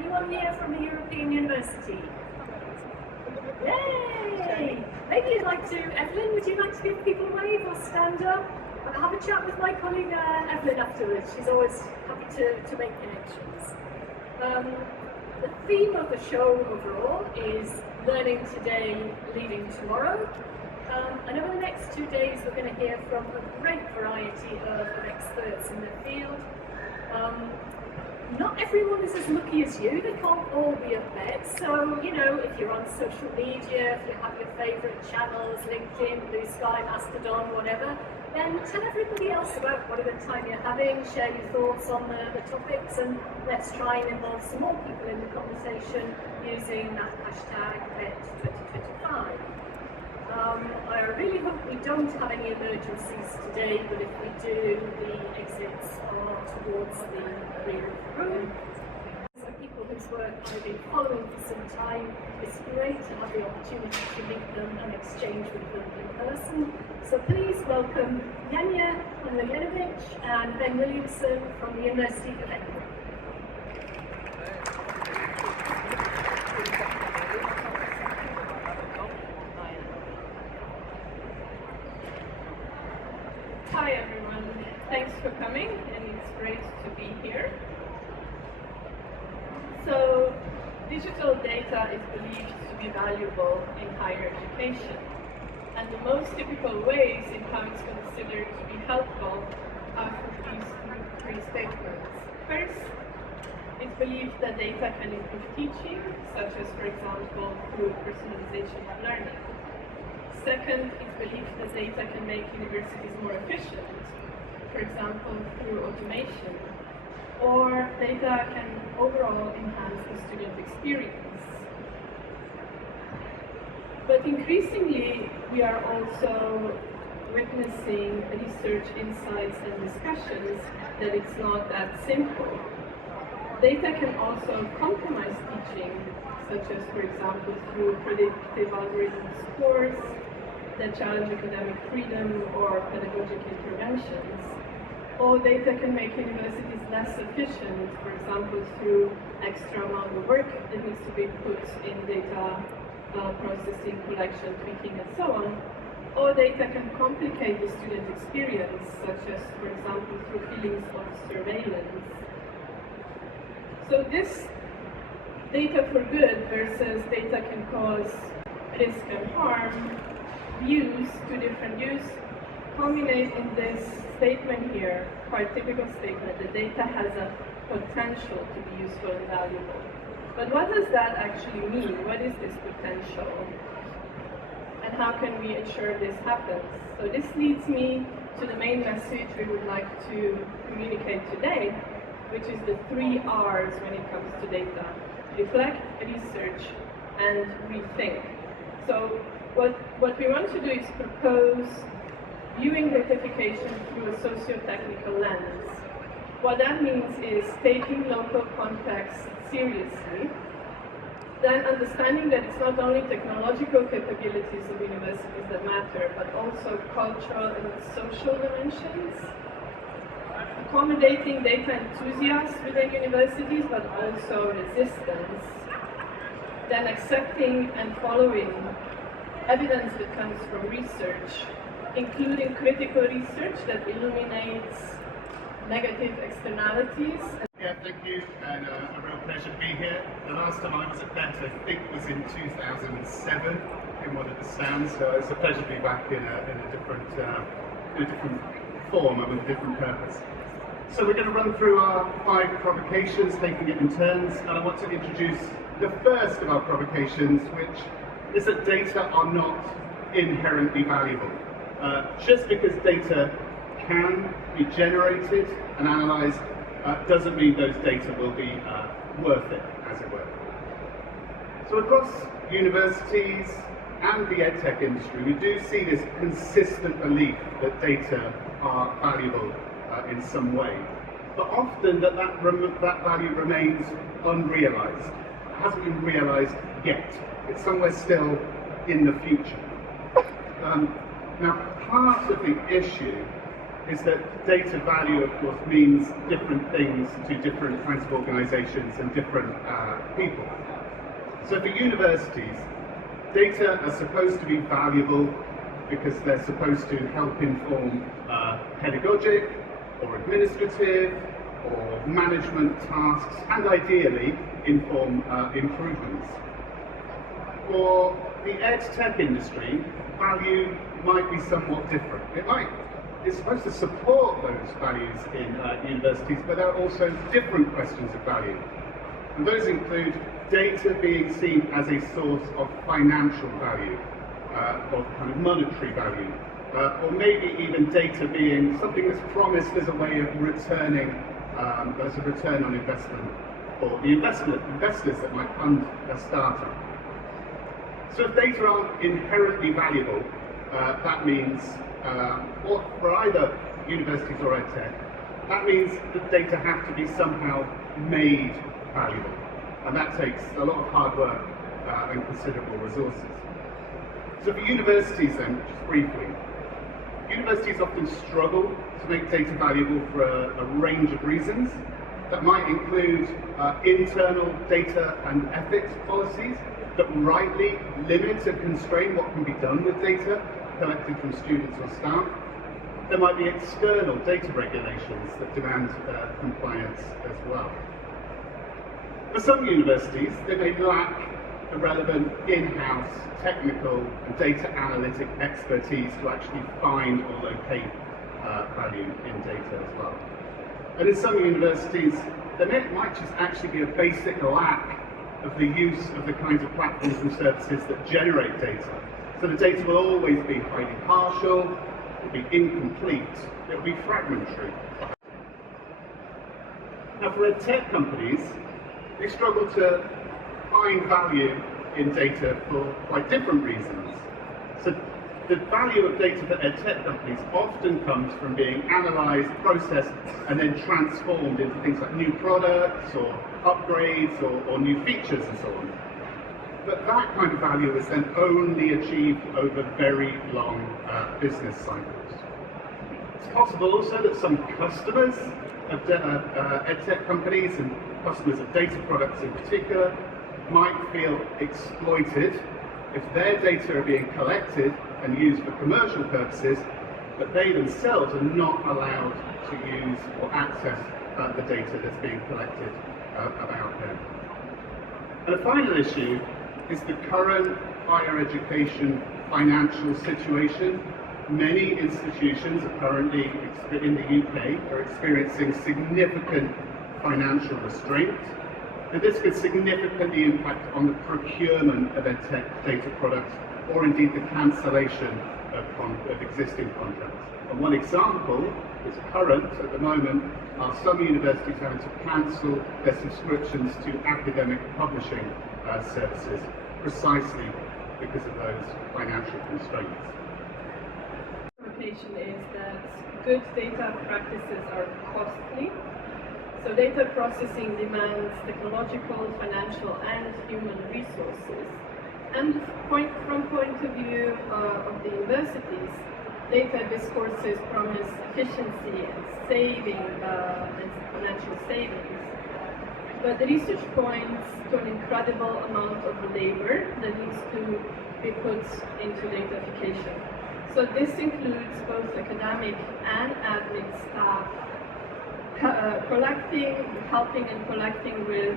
Anyone here from a European university? Yay! Maybe you'd like to, Evelyn, would you like to give people a wave or stand up? I'll have a chat with my colleague Evelyn afterwards. She's always happy to make connections. The theme of the show overall is learning today, leading tomorrow. And over the next 2 days we're going to hear from a great variety of experts in the field. Not everyone is as lucky as you, they can't all be at BETT, so you know, if you're on social media, if you have your favourite channels, LinkedIn, Blue Sky, Mastodon, whatever, then tell everybody else about what a good time you're having, share your thoughts on the topics, and let's try and involve some more people in the conversation using that hashtag BETT2025. I really hope we don't have any emergencies today, but if we do, the exits are towards the rear of the room. So people whose work I've been following for some time, it's great to have the opportunity to meet them and exchange with them in person. So please welcome Janja Komljenovic and Ben Williamson from the University of Edinburgh. Hi everyone, thanks for coming, and it's great to be here. So, digital data is believed to be valuable in higher education, and the most typical ways in how it's considered to be helpful are these three statements. First, it's believed that data can improve teaching, such as, for example, through personalization of learning. Second, it's believed that data can make universities more efficient, for example, through automation, or data can overall enhance the student experience. But increasingly, we are also witnessing research insights and discussions that it's not that simple. Data can also compromise teaching, such as, for example, through predictive algorithm scores that challenge academic freedom or pedagogic interventions. Or data can make universities less efficient, for example, through extra amount of work that needs to be put in data processing, collection, tweaking, and so on. Or data can complicate the student experience, such as, for example, through feelings of surveillance. So this data for good versus data can cause risk and harm views, two different views, culminate in this statement here, quite typical statement, that data has a potential to be useful and valuable. But what does that actually mean? What is this potential? And how can we ensure this happens? So this leads me to the main message we would like to communicate today, which is the 3 R's when it comes to data: reflect, research, and rethink. So what we want to do is propose viewing gratification through a socio-technical lens. What that means is taking local context seriously, then understanding that it's not only technological capabilities of universities that matter, but also cultural and social dimensions, accommodating data enthusiasts within universities, but also resistance, then accepting and following evidence that comes from research, including critical research that illuminates negative externalities. Yeah, thank you, and a real pleasure to be here. The last time I was at BETT, I think, was in 2007 in one of the stands, so it's a pleasure to be back in a different form and with a different purpose. So we're going to run through our 5 provocations, taking it in turns, and I want to introduce the first of our provocations, which is that data are not inherently valuable. Just because data can be generated and analysed doesn't mean those data will be worth it, as it were. So across universities and the edtech industry, we do see this consistent belief that data are valuable in some way, but often that value remains unrealised. It hasn't been realised yet. It's somewhere still in the future. Now, part of the issue is that data value, of course, means different things to different kinds of organizations and different people. So for universities, data are supposed to be valuable because they're supposed to help inform pedagogic or administrative or management tasks, and ideally inform improvements. For the ed tech industry, value might be somewhat different. It's supposed to support those values in universities, but there are also different questions of value. And those include data being seen as a source of financial value, of kind of monetary value, or maybe even data being something that's promised as a way of returning, as a return on investment, or the investors that might fund a startup. So if data aren't inherently valuable, that means, or for either universities or edtech, that means that data have to be somehow made valuable. And that takes a lot of hard work and considerable resources. So for universities then, just briefly, universities often struggle to make data valuable for a range of reasons. That might include internal data and ethics policies that rightly limit and constrain what can be done with data collected from students or staff. There might be external data regulations that demand compliance as well. For some universities, they may lack the relevant in-house technical and data analytic expertise to actually find or locate value in data as well. And in some universities, there might just actually be a basic lack of the use of the kinds of platforms and services that generate data. So the data will always be highly partial, it will be incomplete, it will be fragmentary. Now for tech companies, they struggle to find value in data for quite different reasons. So the value of data for tech companies often comes from being analysed, processed, and then transformed into things like new products or upgrades or new features and so on. But that kind of value is then only achieved over very long business cycles. It's possible also that some customers of edtech companies and customers of data products in particular might feel exploited if their data are being collected and used for commercial purposes, but they themselves are not allowed to use or access the data that's being collected about them. And a final issue is the current higher education financial situation. Many institutions are currently in the UK are experiencing significant financial restraint, and this could significantly impact on the procurement of edtech data products, or indeed the cancellation of existing contracts. And one example is current at the moment are some universities having to cancel their subscriptions to academic publishing services precisely because of those financial constraints. Provocation is that good data practices are costly. So data processing demands technological, financial, and human resources. And from point of view of the universities, data discourses promise efficiency and saving and financial savings. But the research points to an incredible amount of labor that needs to be put into datafication. So this includes both academic and admin staff helping and collecting with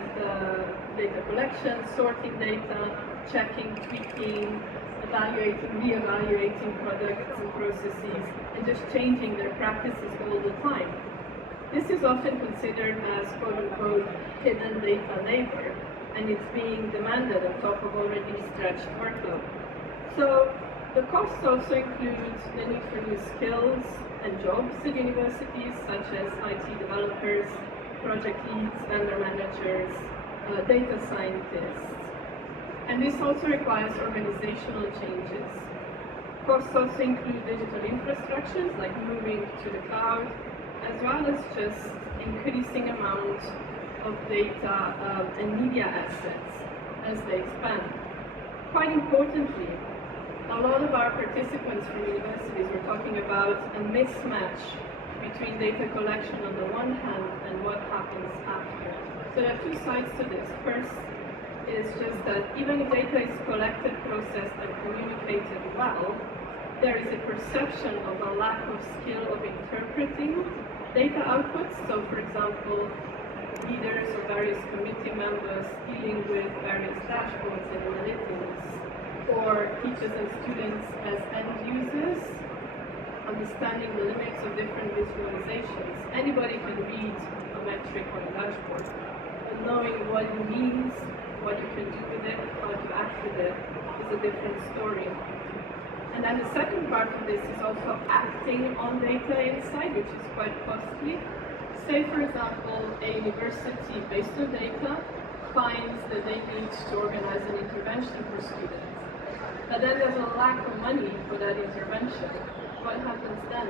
data collection, sorting data, checking, tweaking, evaluating, re-evaluating products and processes, and just changing their practices all the time. This is often considered as quote-unquote hidden data labor, and it's being demanded on top of already stretched workload. So the costs also include the need for new skills and jobs at universities, such as IT developers, project leads, vendor managers, data scientists. And this also requires organizational changes. Costs also include digital infrastructures, like moving to the cloud, as well as just increasing amounts of data and media assets as they expand. Quite importantly, a lot of our participants from universities were talking about a mismatch between data collection on the one hand and what happens after. So there are two sides to this. First is just that even if data is collected, processed, and communicated well, there is a perception of a lack of skill of interpreting data outputs. So for example, leaders or various committee members dealing with various dashboards and analytics, or teachers and students as end users, understanding the limits of different visualizations. Anybody can read a metric on a dashboard, but knowing what it means, what you can do with it, how to act with it, is a different story. And then the second part of this is also acting on data insight, which is quite costly. Say, for example, a university based on data finds that they need to organize an intervention for students. But then there's a lack of money for that intervention. What happens then?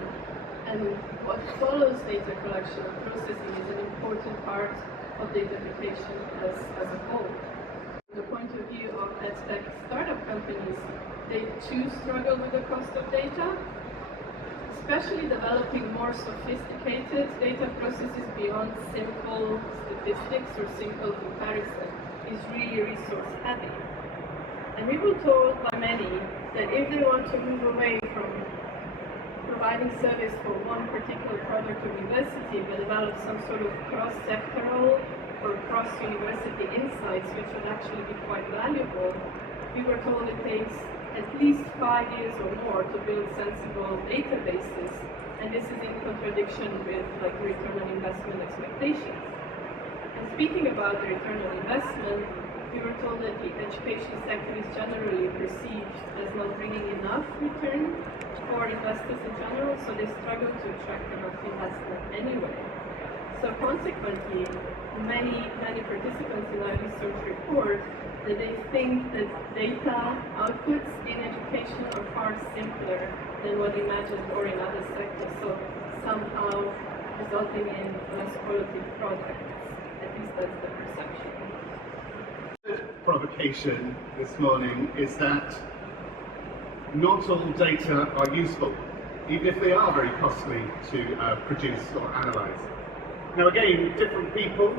And what follows data collection and processing is an important part of datafication as a whole. From the point of view of EdTech startup companies, they too struggle with the cost of data, especially developing more sophisticated data processes beyond simple statistics or simple comparison is really resource heavy. And we were told by many that if they want to move away from providing service for one particular product or university, but develop some sort of cross-sectoral or cross-university insights, which would actually be quite valuable, we were told it takes at least 5 years or more to build sensible databases, and this is in contradiction with like return on investment expectations. And speaking about the return on investment, we were told that the education sector is generally perceived as not bringing enough return for investors in general, so they struggle to attract enough investment anyway. So consequently, many participants in our research report that they think that data outputs in education are far simpler than what imagined or in other sectors, so somehow resulting in less quality products. At least that's the perception. Provocation this morning is that not all data are useful, even if they are very costly to produce or analyze. Now again, different people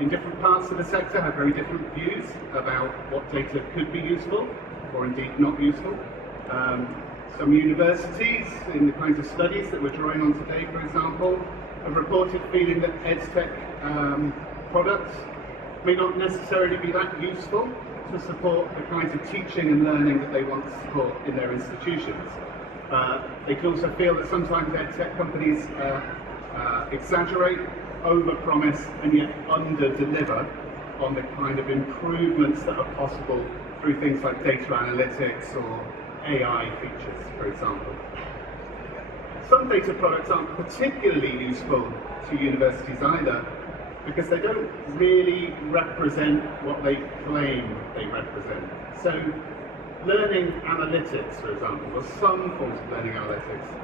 in different parts of the sector have very different views about what data could be useful or indeed not useful. Some universities, in the kinds of studies that we're drawing on today, for example, have reported feeling that EdTech products may not necessarily be that useful to support the kinds of teaching and learning that they want to support in their institutions. They can also feel that sometimes EdTech companies exaggerate, over-promise, and yet under-deliver on the kind of improvements that are possible through things like data analytics or AI features, for example. Some data products aren't particularly useful to universities either, because they don't really represent what they claim they represent. So, learning analytics, for example, or some forms of learning analytics,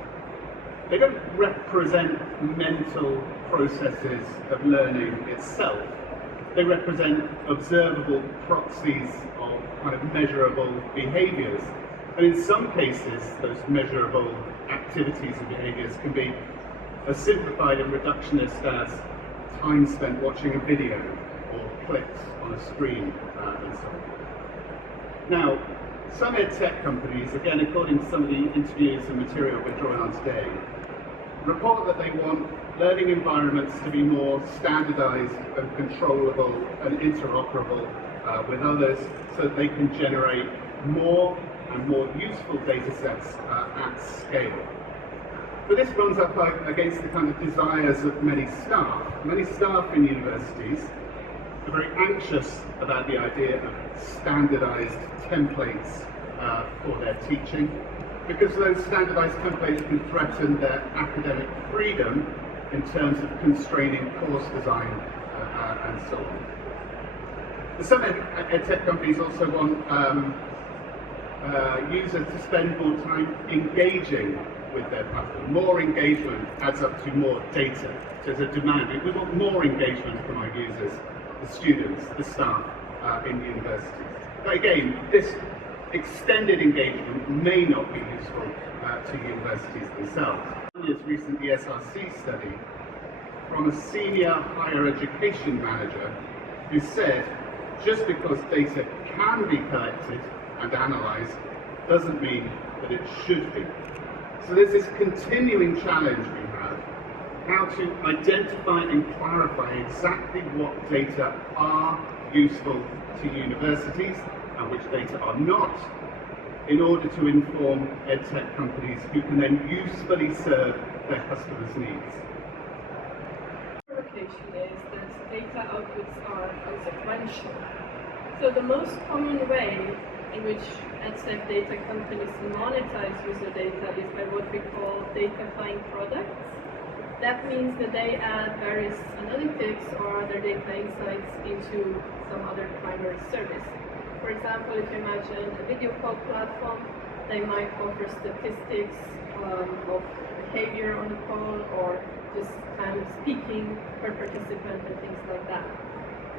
they don't represent mental processes of learning itself. They represent observable proxies of kind of measurable behaviors. And in some cases, those measurable activities and behaviors can be as simplified and reductionist as time spent watching a video or clicks on a screen and so on. Now, some EdTech companies, again according to some of the interviews and material we're drawing on today, report that they want learning environments to be more standardized and controllable and interoperable with others so that they can generate more and more useful data sets at scale. But this runs up against the kind of desires of many staff. Many staff in universities are very anxious about the idea of standardized templates for their teaching, because those standardized templates can threaten their academic freedom in terms of constraining course design and so on. Some EdTech companies also want users to spend more time engaging with their platform. More engagement adds up to more data. So there's a demand. We want more engagement from our users, the students, the staff in universities. But again, this extended engagement may not be useful to universities themselves. year's recent ESRC study from a senior higher education manager who said, just because data can be collected and analysed doesn't mean that it should be. So there's this continuing challenge we have, how to identify and clarify exactly what data are useful to universities and which data are not, in order to inform edtech companies who can then usefully serve their customers' needs. Provocation is that data outputs are consequential. So the most common way in which edtech data companies monetize user data is by what we call datafying products. That means that they add various analytics or other data insights into some other primary service. For example, if you imagine a video call platform, they might offer statistics of behavior on the call or just time of speaking per participant and things like that.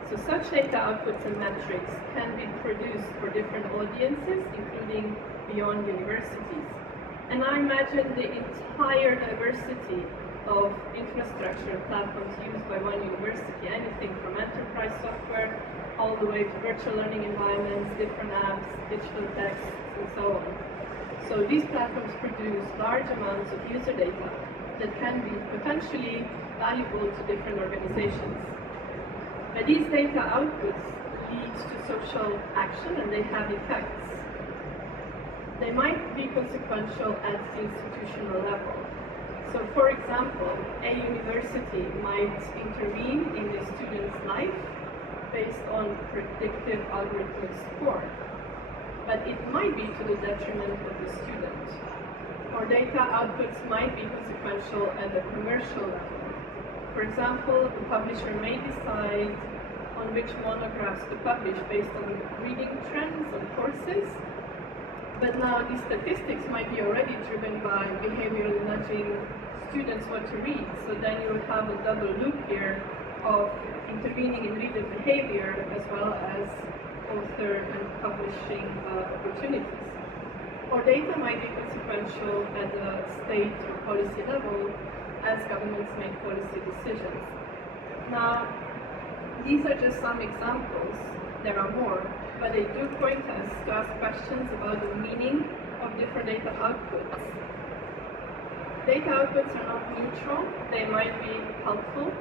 So such data outputs and metrics can be produced for different audiences, including beyond universities. And I imagine the entire diversity of infrastructure platforms used by one university, anything from enterprise software all the way to virtual learning environments, different apps, digital texts, and so on. So these platforms produce large amounts of user data that can be potentially valuable to different organizations. But these data outputs lead to social action and they have effects. They might be consequential at the institutional level. So for example, a university might intervene in a student's life based on predictive algorithmic score, but it might be to the detriment of the student. Or data outputs might be consequential at the commercial level. For example, the publisher may decide on which monographs to publish based on reading trends and courses, but now these statistics might be already driven by behavioral nudging students what to read, so then you would have a double loop here of intervening in reader behavior as well as author and publishing opportunities. Or data might be consequential at the state or policy level as governments make policy decisions. Now, these are just some examples, there are more, but they do point us to ask questions about the meaning of different data outputs. Data outputs are not neutral, they might be helpful.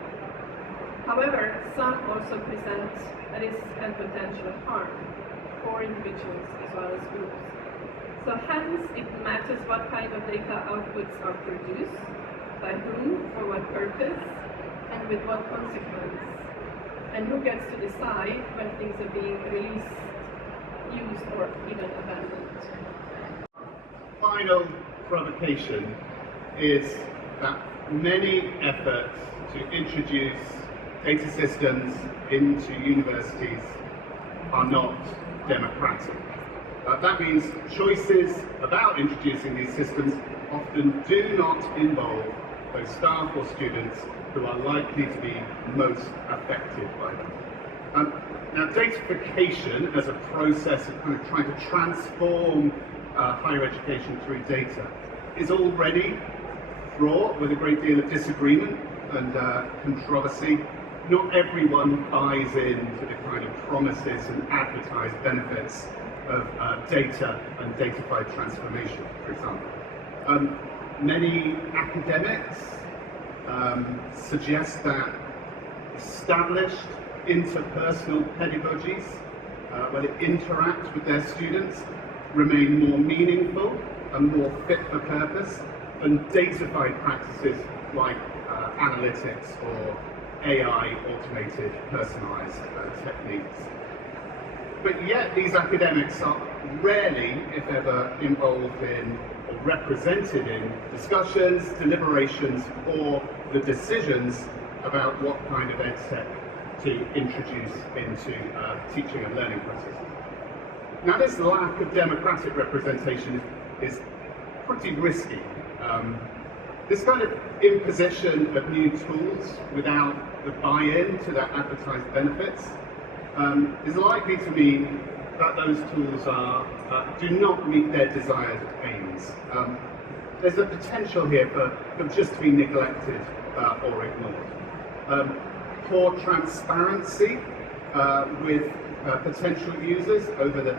However, some also present risk and potential harm for individuals as well as groups. So hence, it matters what kind of data outputs are produced, by whom, for what purpose, and with what consequence, and who gets to decide when things are being released, used, or even abandoned. Final provocation is that many efforts to introduce data systems into universities are not democratic. That means choices about introducing these systems often do not involve those staff or students who are likely to be most affected by them. Now, datafication as a process of kind of trying to transform higher education through data is already fraught with a great deal of disagreement and controversy. Not everyone buys into the kind of promises and advertised benefits of data and datafied transformation, for example. Many academics suggest that established interpersonal pedagogies, where they interact with their students, remain more meaningful and more fit for purpose than datafied practices like analytics or AI automated personalized techniques. But yet these academics are rarely, if ever, involved in or represented in discussions, deliberations, or the decisions about what kind of EdTech to introduce into teaching and learning processes. Now, this lack of democratic representation is pretty risky. This kind of imposition of new tools without the buy-in to their advertised benefits is likely to mean that those tools do not meet their desired aims. there's a potential here for them just to be neglected or ignored. Poor transparency with potential users over the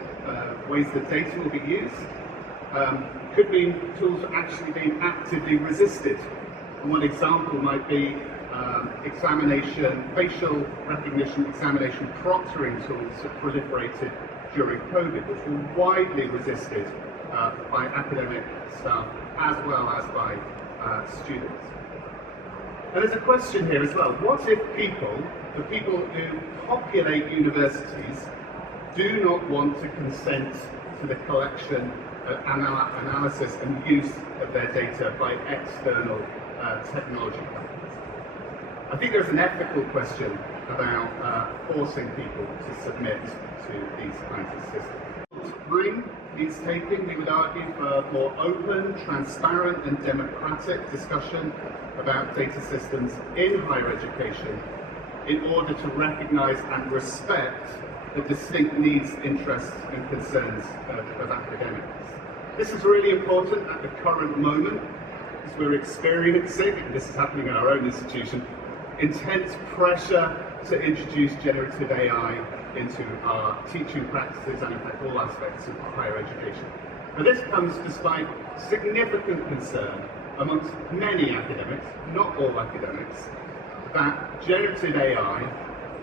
ways that data will be used could mean tools are actually being actively resisted. And one example might be facial recognition examination proctoring tools that proliferated during COVID, which were widely resisted by academic staff as well as by students. And there's a question here as well. What if the people who populate universities, do not want to consent to the collection, analysis and use of their data by external technology companies? I think there's an ethical question about forcing people to submit to these kinds of systems. Time is taking, we would argue, for more open, transparent and democratic discussion about data systems in higher education in order to recognise and respect the distinct needs, interests and concerns of academics. This is really important at the current moment as we're experiencing, and this is happening in our own institution, intense pressure to introduce generative AI into our teaching practices and in fact all aspects of higher education. Now this comes despite significant concern amongst many academics, not all academics, that generative AI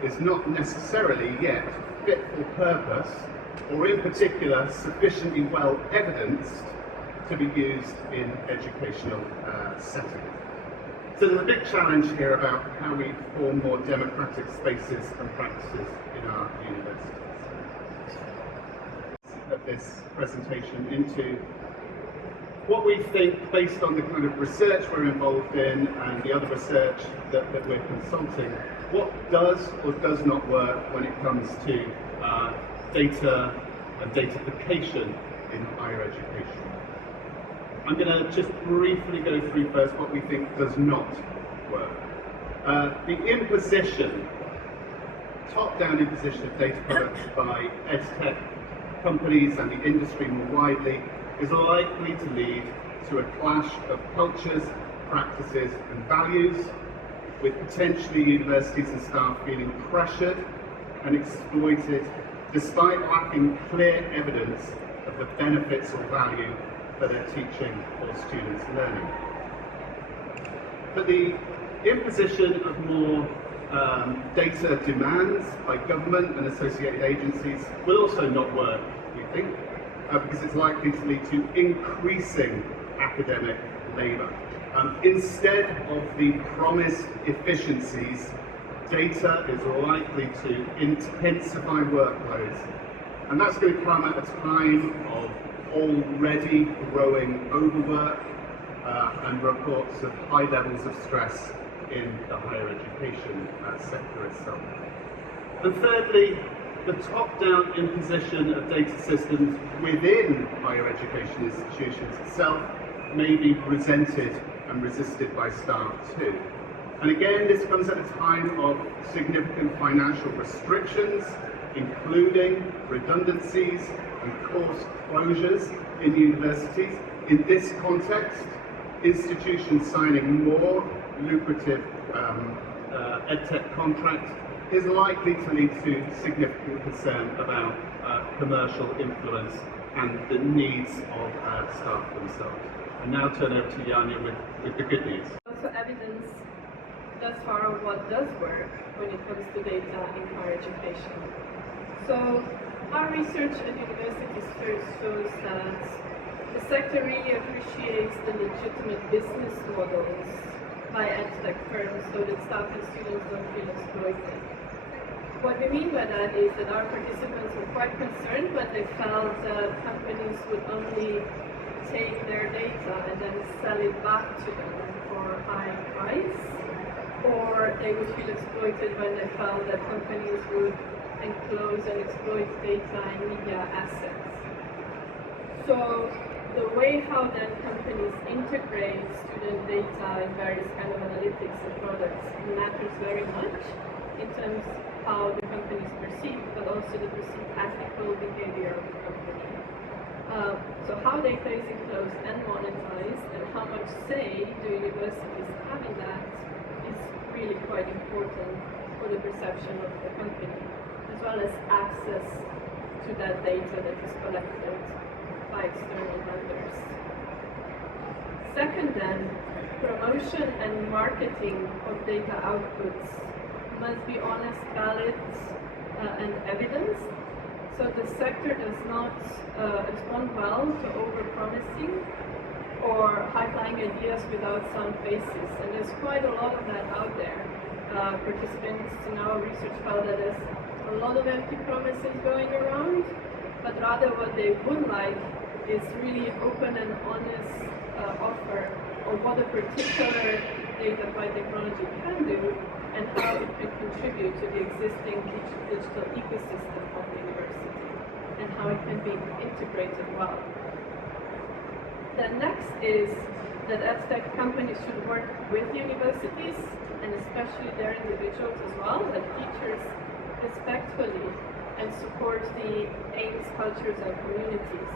is not necessarily yet fit for purpose, or in particular sufficiently well evidenced to be used in educational settings. So there's a big challenge here about how we form more democratic spaces and practices in our universities. Of this presentation into what we think, based on the kind of research we're involved in and the other research that we're consulting, what does or does not work when it comes to data and datafication in higher education. I'm going to just briefly go through first what we think does not work. The imposition, top-down imposition of data products by edtech companies and the industry more widely is likely to lead to a clash of cultures, practices and values, with potentially universities and staff feeling pressured and exploited despite lacking clear evidence of the benefits or value for their teaching or students' learning. But the imposition of more data demands by government and associated agencies will also not work, we think, because it's likely to lead to increasing academic labour. Instead of the promised efficiencies, data is likely to intensify workloads, and that's going to come at a time of already growing overwork and reports of high levels of stress in the higher education sector itself. And thirdly, the top-down imposition of data systems within higher education institutions itself may be resented and resisted by staff too. And again, this comes at a time of significant financial restrictions, including redundancies and course closures in universities. In this context, institutions signing more lucrative edtech contracts is likely to lead to significant concern about commercial influence and the needs of staff themselves. And now turn over to Janja with the good news. Also evidence thus far of what does work when it comes to data in higher education. So our research at universities first shows that the sector really appreciates the legitimate business models by edtech firms so that staff and students don't feel exploited. What we mean by that is that our participants were quite concerned, but they felt that companies would only take their data and then sell it back to them for a high price, or they would feel exploited when they felt that companies would enclose and exploit data and media assets. So the way how then companies integrate student data in various kind of analytics and products matters very much in terms of how the company is perceived, but also the perceived ethical behavior of the company. So how data is enclosed and monetized, and how much say do universities have in that is really quite important for the perception of the company, as well as access to that data that is collected by external vendors. Second then, promotion and marketing of data outputs must be honest, valid, and evidenced. So the sector does not respond well to over-promising or high-flying ideas without sound basis. And there's quite a lot of that out there. Participants in our research found that there's a lot of empty promises going around, but rather what they would like is really open and honest offer of what a particular data-fied technology can do and how it can contribute to the existing digital ecosystem of the university and how it can be integrated well. The next is that EdTech companies should work with universities and especially their individuals as well, like teachers, respectfully and support the aims, cultures and communities.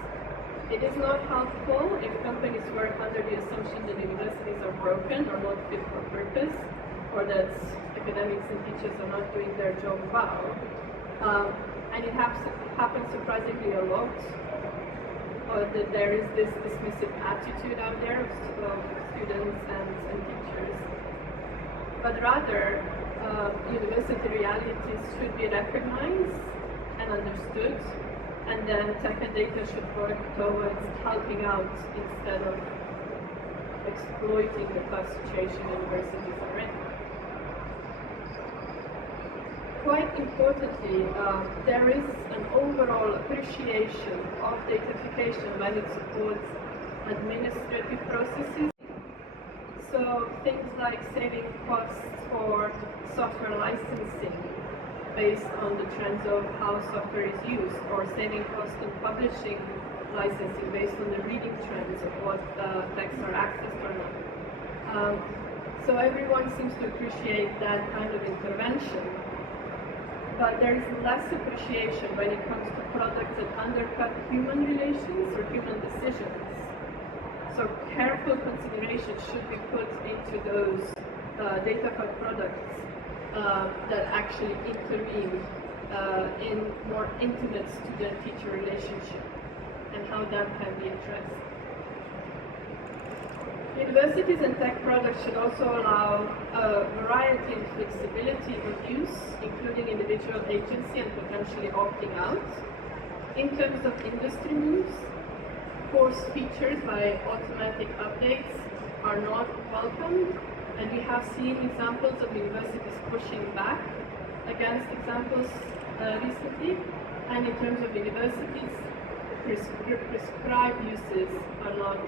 It is not helpful if companies work under the assumption that universities are broken or not fit for purpose, or that academics and teachers are not doing their job well. And it happens surprisingly a lot, that there is this dismissive attitude out there of students and teachers. But rather, university realities should be recognized and understood, and then tech and data should work towards helping out instead of exploiting the tough situation universities are in. Quite importantly, there is an overall appreciation of datafication when it supports administrative processes. So things like saving costs for software licensing based on the trends of how software is used, or saving costs on publishing licensing based on the reading trends of what texts are accessed or not. So everyone seems to appreciate that kind of intervention, but there is less appreciation when it comes to products that undercut human relations or human decisions. So careful consideration should be put into those data-fed products that actually intervene in more intimate student-teacher relationship and how that can be addressed. Universities and tech products should also allow variety and flexibility of use, including individual agency and potentially opting out. In terms of industry moves, forced features by automatic updates are not welcomed, and we have seen examples of universities pushing back against examples recently. And in terms of universities, prescribed uses are not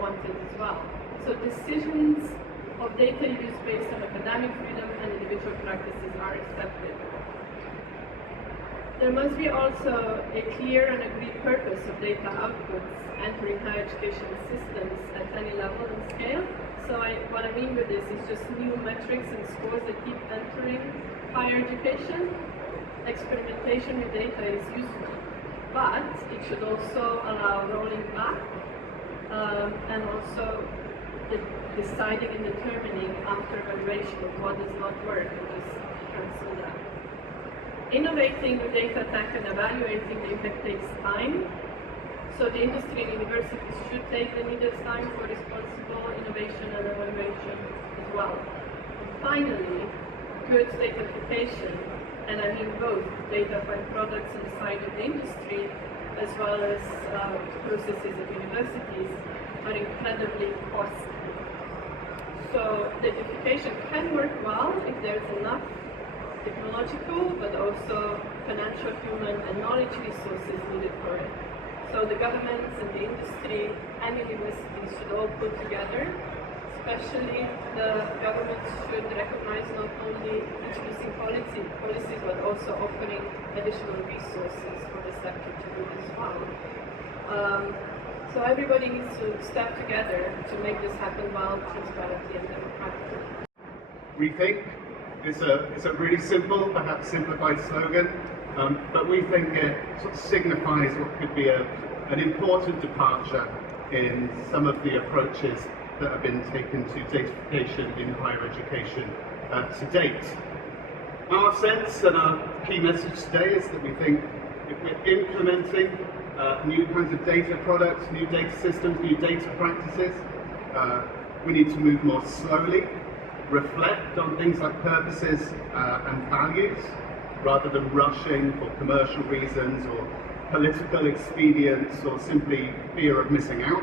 wanted as well. So decisions of data use based on academic freedom and individual practices are accepted. There must be also a clear and agreed purpose of data outputs entering higher education systems at any level and scale. So what I mean with this is just new metrics and scores that keep entering higher education. Experimentation with data is useful, but it should also allow rolling back and also deciding and determining after evaluation of what does not work and just cancel that. Innovating with data tech and evaluating the impact takes time, so the industry and universities should take the needed time for responsible innovation and evaluation as well. And finally, good datafication, and I mean both data-fied products on the side of the industry as well as processes at universities, are incredibly costly. So datafication can work well if there's enough technological but also financial, human and knowledge resources needed for it. So the governments and the industry and universities should all put together. Especially the governments should recognize not only introducing policies but also offering additional resources for the sector to do as well. So everybody needs to step together to make this happen well, transparently and democratically. Rethink is a really simple, perhaps simplified slogan, but we think it sort of signifies what could be a an important departure in some of the approaches that have been taken to datafication in higher education to date. Our sense and our key message today is that we think if we're implementing new kinds of data products, new data systems, new data practices, we need to move more slowly, reflect on things like purposes and values, rather than rushing for commercial reasons or political expedience or simply fear of missing out.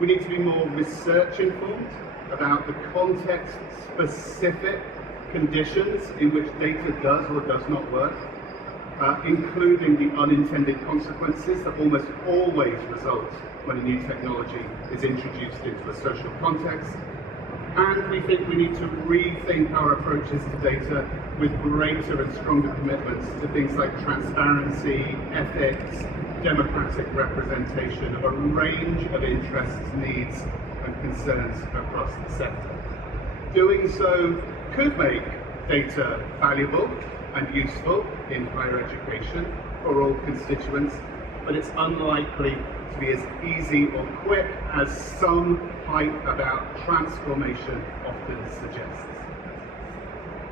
We need to be more research informed about the context-specific conditions in which data does or does not work, including the unintended consequences that almost always result when a new technology is introduced into a social context. And we think we need to rethink our approaches to data with greater and stronger commitments to things like transparency, ethics, democratic representation of a range of interests, needs and concerns across the sector. Doing so could make data valuable and useful in higher education for all constituents, but it's unlikely to be as easy or quick as some hype about transformation often suggests.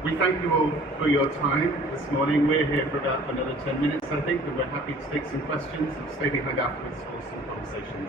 We thank you all for your time this morning. We're here for about another 10 minutes, I think, and we're happy to take some questions and stay behind afterwards for some conversations.